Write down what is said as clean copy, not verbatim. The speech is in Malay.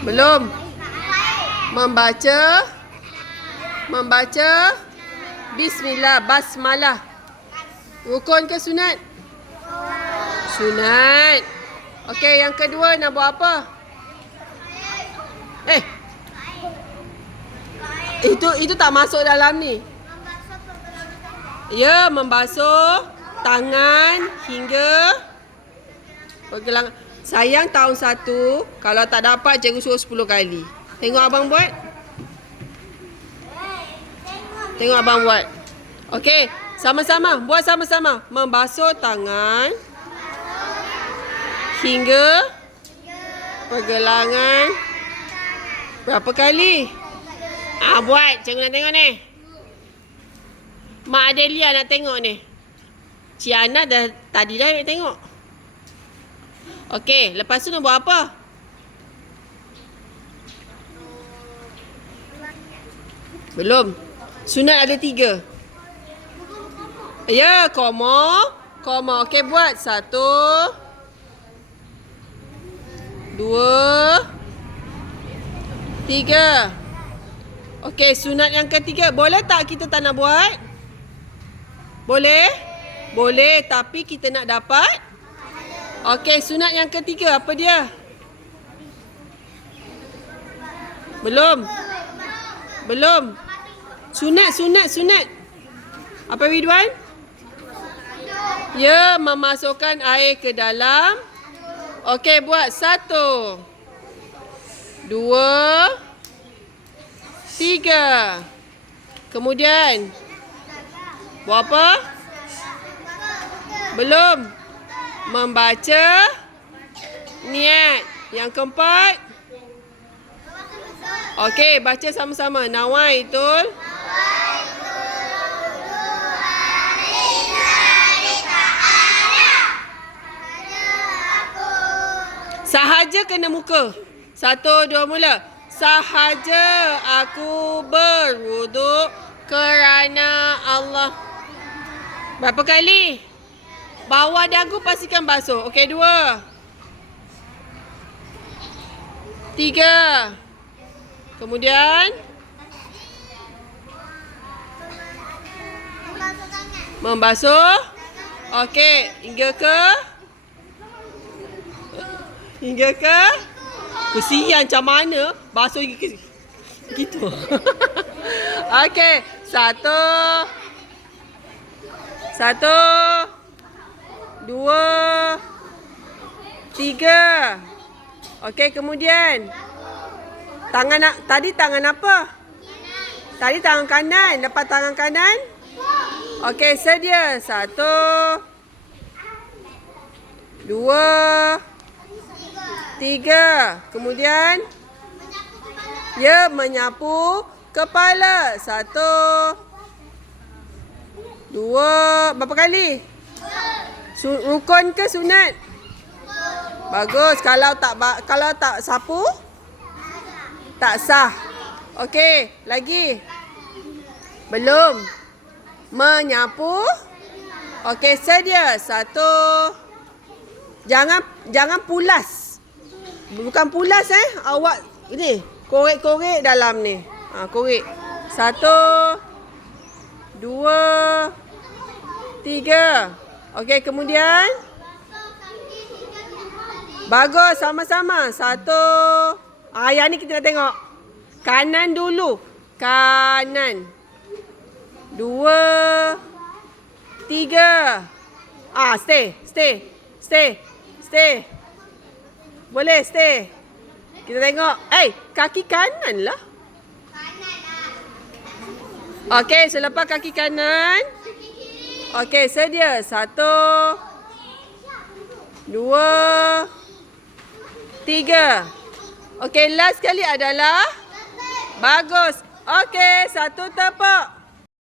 Belum. Membaca. Membaca. Bismillah. Basmalah. Rukun ke sunat? Sunat. Okey, yang kedua nak buat apa? Itu tak masuk dalam ni. Ya, membasuh tangan hingga pergelangan. Sayang tahun 1, kalau tak dapat cikgu suruh 10 kali. Tengok abang buat. Tengok abang buat. Okey, sama-sama. Buat sama-sama. Membasuh tangan hingga pergelangan. Berapa kali? Buat. Cikgu nak tengok ni. Mak Adelia nak tengok ni. Cik Ana tadi dah nak tengok. Okey, lepas tu nak buat apa? Belum. Sunat ada 3. Ya, koma. Koma. Okey, buat. 1, 2, 3. Okey, sunat yang ketiga. Boleh tak kita tak nak buat? Boleh? Boleh, tapi kita nak dapat. Okey, sunat yang ketiga apa dia? Belum. Belum. Sunat. Apa Ridwan? Ya, memasukkan air ke dalam. Okey, buat. 1, 2, 3. Kemudian buat apa? Belum. Membaca niat. Yang keempat. Okey, baca sama-sama. Nawaitul. Sahaja kena muka. 1, 2, mula. Sahaja aku berwuduk kerana Allah. Berapa kali? Bawah dagu pastikan basuh. Okey, 2, 3. Kemudian membasuh. Okey, hingga ke kesian macam mana basuh gitu. Okey, 1, 2, 3. Okey, kemudian tadi tangan apa? Tadi tangan kanan. Dapat tangan kanan? Okey, sedia. 1, 2, 3. Kemudian ya, menyapu kepala. 1, 2. Berapa kali? Rukun ke sunat? Bagus. Kalau tak sapu, tak sah. Okey, lagi. Belum. Menyapu. Okey, sedia. 1. Jangan pulas. Bukan pulas awak ni korek-korek dalam ni. Korek. 1, 2, 3. Okey, kemudian bagus, sama-sama. 1. Yang ni kita nak tengok. Kanan dulu. Kanan. 2, 3. Stay. Boleh stay. Kita tengok. Kaki kanan lah. Okey, selepas kaki kanan. Okey, sedia. 1, 2, 3. Okey, last sekali adalah bagus. Okey, 1 tepuk.